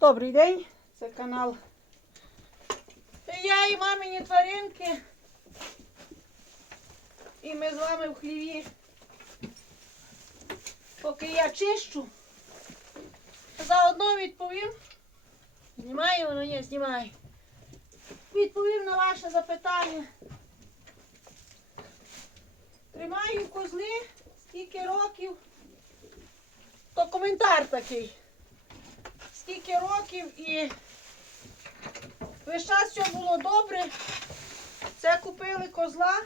Добрий день, це канал. Я і мамині тваринки. І ми з вами в хліві. Поки я чищу, заодно відповім. Знімає воно, ні, знімає. Відповім на ваше запитання. Тримаю козли, скільки років. То коментар такий. Скільки років і весь час все було добре. Це купили козла.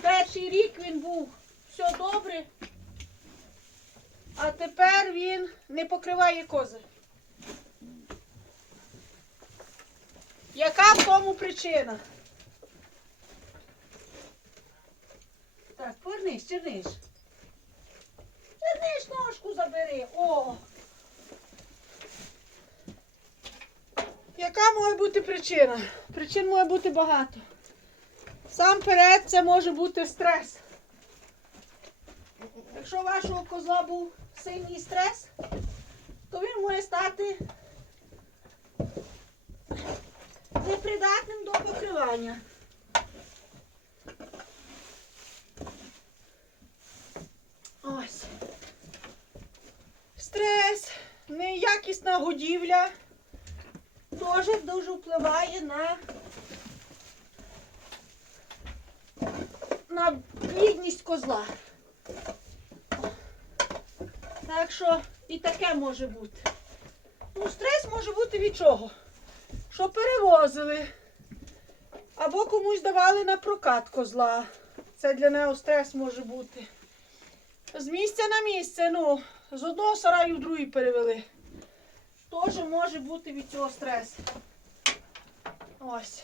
Перший рік він був все добре. А тепер він не покриває кози. Яка в тому причина? Так, повернись. Черниш ножку забери. О! Яка може бути причина? Причин може бути багато. Сам перед це може бути стрес. Якщо у вашого козла був сильний стрес, то він може стати непридатним до покривання. Ось. Стрес, неякісна годівля теж дуже впливає на, на плідність козла. Так що і таке може бути. Ну, стрес може бути від чого? Що перевозили, або комусь давали на прокат козла. Це для нього стрес може бути. З місця на місце, ну, з одного сараю в другий перевели. Теж може бути від цього стрес. Ось.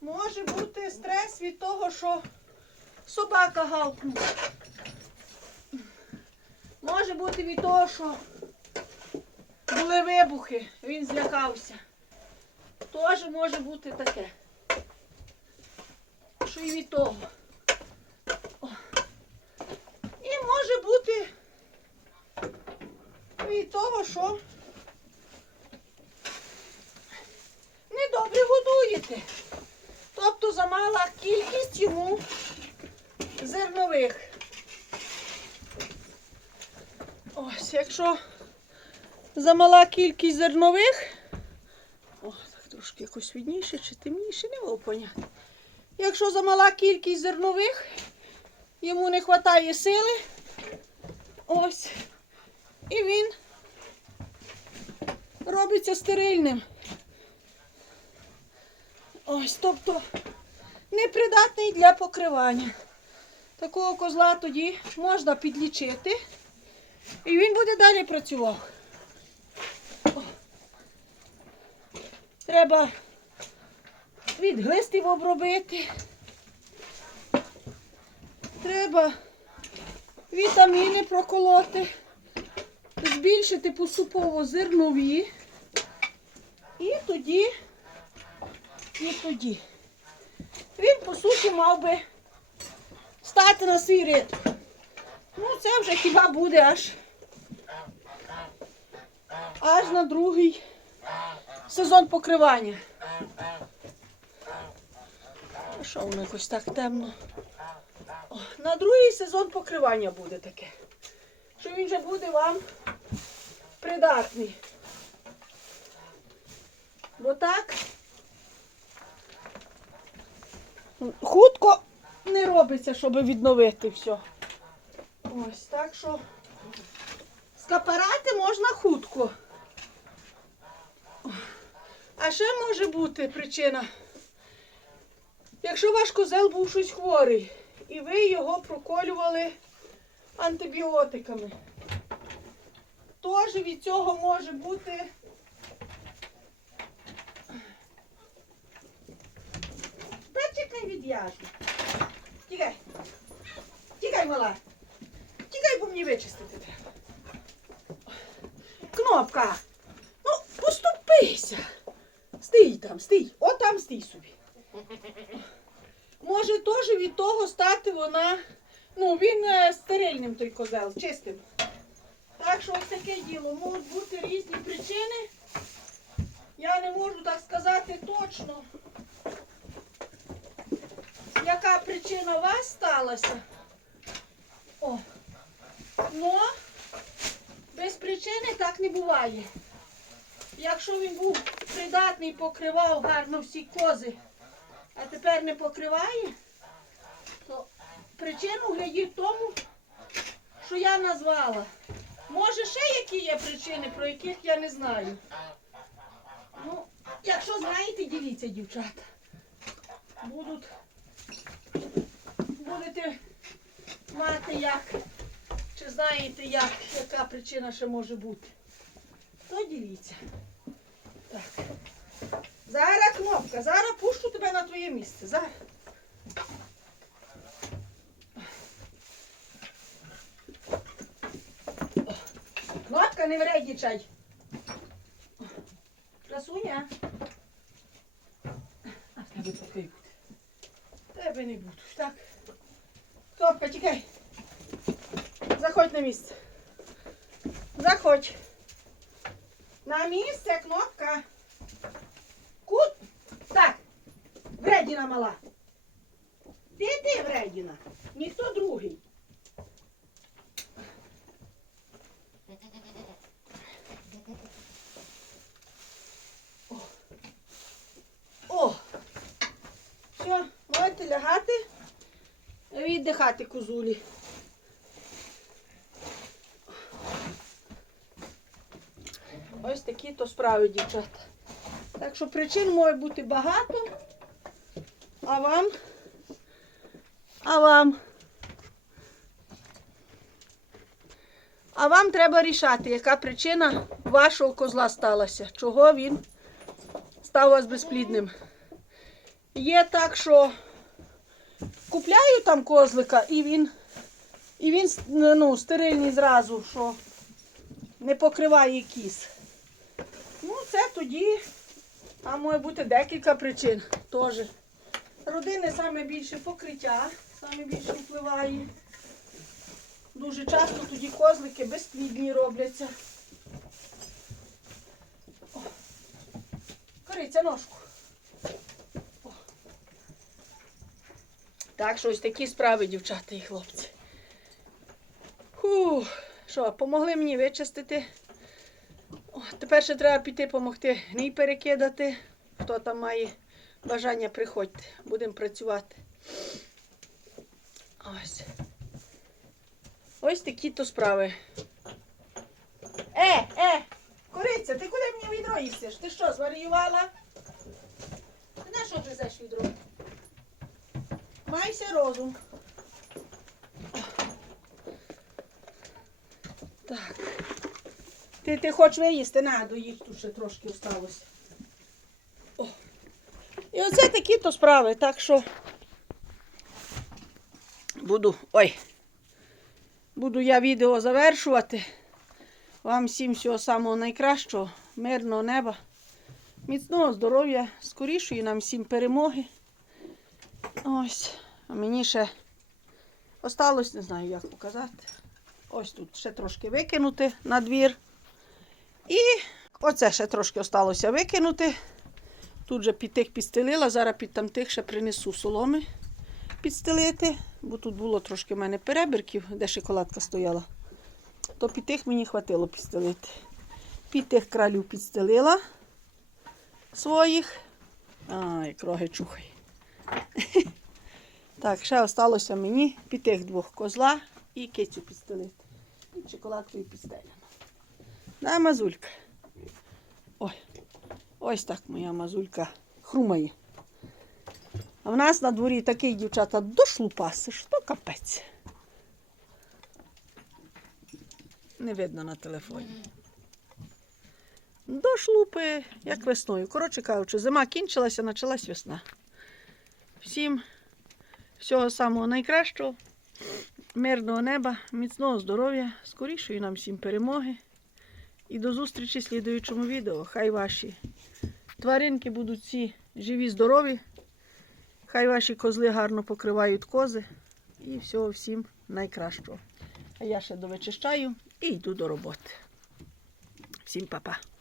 Може бути стрес від того, що собака гавкнула. Може бути від того, що були вибухи, він злякався. Теж може бути таке. Що і від того. О. І може бути від що недобре годуєте. Тобто замала кількість йому зернових. Ось, якщо замала кількість зернових, о, так трошки якось відніше чи темніше, не було поняти. Якщо замала кількість зернових, йому не вистачає сили, ось, і він робиться стерильним. Ось, тобто непридатний для покривання. Такого козла тоді можна підлічити. І він буде далі працював. Треба від глистів обробити. Треба вітаміни проколоти, збільшити поступово зернові. І тоді, і тоді. Він, по суті, мав би стати на свій ритм. Ну, це вже хіба буде аж аж на другий сезон покривання. Що воно якось так темно? О, на другий сезон покривання буде таке. Що він вже буде вам придатний. Бо так хутко не робиться, щоб відновити все. Ось так що скапарати можна хутко. А ще може бути причина. Якщо ваш козел був щось хворий, і ви його проколювали антибіотиками, теж від цього може бути. Чекай від'яжу. Тікай. Тікай, мала. Тікай, бо мені вичистити треба. Кнопка. Ну, поступися. Стій там, стій. О, там стій собі. Може теж від того стати вона Ну, він е, стерильним той козел, чистим. Так що ось таке діло. Можуть бути різні причини. Я не можу так сказати точно, яка причина у вас сталася. О. Но без причини так не буває. Якщо він був придатний, покривав гарно всі кози, а тепер не покриває, то причину глядіть в тому, що я назвала. Може, ще які є причини, про яких я не знаю. Ну, якщо знаєте, діліться, дівчата. Будуть, будете мати як, чи знаєте, як, яка причина ще може бути. То діліться. Так. Зараз кнопка, зараз пущу тебе на твоє місце. Зараз. Кнопка не вредничай. Красуня. А в тебе такий буде. Тебе не буду. Кнопка, тікай. Заходь на місце. Заходь. На місце кнопка. Кут. Так. Вредіна мала. Ти ти вредіна. Ніхто другий. О! Все, можете лягати, віддихати козулі. Ось такі то справи, дівчата. Так що причин може бути багато. А вам? А вам? А вам треба рішати, яка причина вашого козла сталася. Чого він став вас безплідним. Є так, що купляю там козлика і він, і він ну, стерильний зразу, що не покриває кіс. Ну, це тоді, а може бути декілька причин теж. Родини саме більше покриття, саме більше впливає. Дуже часто тоді козлики безплідні робляться. Кориця ножку. Так, що ось такі справи, дівчата і хлопці. Фу, що, помогли мені вичистити. О, тепер ще треба піти допомогти гній перекидати. Хто там має бажання, приходьте. Будемо працювати. Ось. Ось такі то справи. Е, е, кориця, ти куди мені відро їсиш? Ти що, зваріювала? Ти на що везеш відро? Майся розум. Так. Ти, ти хочеш виїсти? На, доїж, тут ще трошки осталося. О. І оце такі то справи, так що буду. Ой. Буду я відео завершувати. Вам всім всього самого найкращого, мирного неба, міцного здоров'я, скорішої нам всім перемоги. Ось, а мені ще осталось, не знаю, як показати. Ось тут ще трошки викинути на двір. І оце ще трошки осталося викинути. Тут же під тих підстелила, зараз під там тих ще принесу соломи підстелити, бо тут було трошки в мене перебірків, де шоколадка стояла. То під тих мені хватило підстелити. Під тих кралів підстелила своїх. Ай, кроги чухай. Так, ще залишилося мені під тих двох козла і кицю підстелити. І шоколадкою підстелено. Да, мазулька. Ой, ось так моя мазулька хрумає. А в нас на дворі такий дівчата дощ лупаси, що капець. Не видно на телефоні. Дощ лупи, як весною. Коротше кажучи, зима кінчилася, почалась весна. Всім всього самого найкращого, мирного неба, міцного здоров'я, скорішої нам всім перемоги. І до зустрічі в слідуючому відео. Хай ваші тваринки будуть всі живі, здорові. Хай ваші козли гарно покривають кози. і всього всім найкращого. А я ще довичищаю і йду до роботи. Всім па-па.